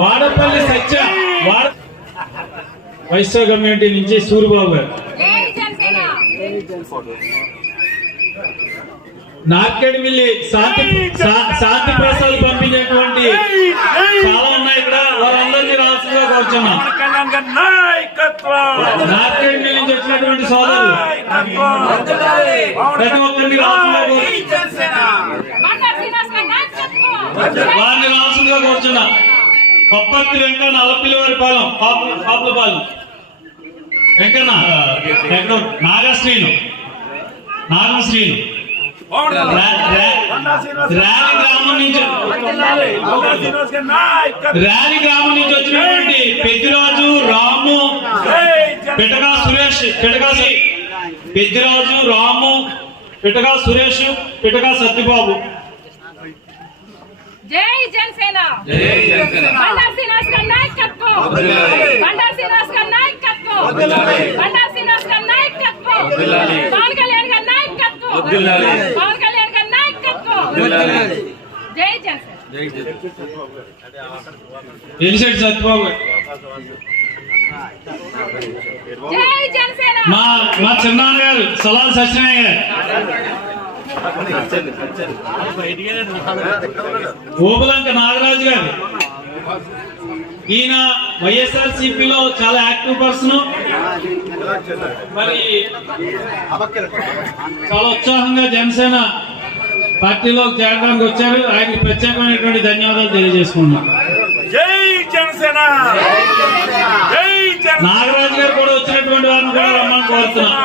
వాడపల్లి సత్య Vysya community నుంచి సూరిబాబు గారు, నార్కెడ్మిల్లి శాంతి ప్రసాద్ పంపించేటువంటి చాలా ఉన్నాయి ఇక్కడ, వారందరినీ రాష్ట్రంగా కూర్చున్నాం. నార్కెడ్మిల్లి నుంచి వచ్చినటువంటి సోదరులు ప్రతి ఒక్కరిని రాష్ట్రంగా వారిని రాష్ట్రంగా కూర్చున్నా. కొప్పర్తి వెంకన్న అలపిల్లి వారి పాలెం పాపులపాలెం వెంకన్న నాగశ్రీను ర్యాలీ గ్రామం నుంచి వచ్చినటువంటి పెద్దిరాజు రాము పిటకా సురేష్ పెద్దిరాజు రాము పిటకా సురేష్ పిటకా సత్యబాబు. జై జనసేన, బండారు శ్రీనివాస్ గారి నాయకత్వం, బండారు శ్రీనివాస్ గారి నాయకత్వం, బండారు శ్రీనివాస్ గారి నాయకత్వం, పవన్ కళ్యాణ్ గారి నాయకత్వం, పవన్ కళ్యాణ్ గారి నాయకత్వం. జై జనసేన. ఎలిశెట్టి సత్యబాబు. జై జనసేన. మా చిన్నాన్న గారు సలాల్ సత్యనారాయణ గారు, ఓబులంక నాగరాజు గారు. ఈయన వైఎస్ఆర్సీపీలో చాలా యాక్టివ్ పర్సన్, మరి చాలా ఉత్సాహంగా జనసేన పార్టీలో చేరడానికి వచ్చారు. ఆయనకి ప్రత్యేకమైనటువంటి ధన్యవాదాలు తెలియజేసుకున్నాం. జై జనసేన. నాగరాజు గారు కూడా వచ్చినటువంటి వారిని కూడా రమ్మని కోరుతున్నాం.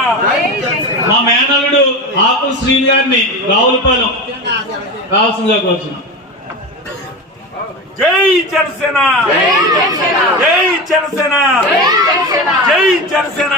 మా మేనల్లుడు ఆకుల శ్రీని గారిని రావులపాలెం రావాల్సిందిగా కోరుతున్నాం. జై జనసేన, జై జనసేన, జై జనసేన.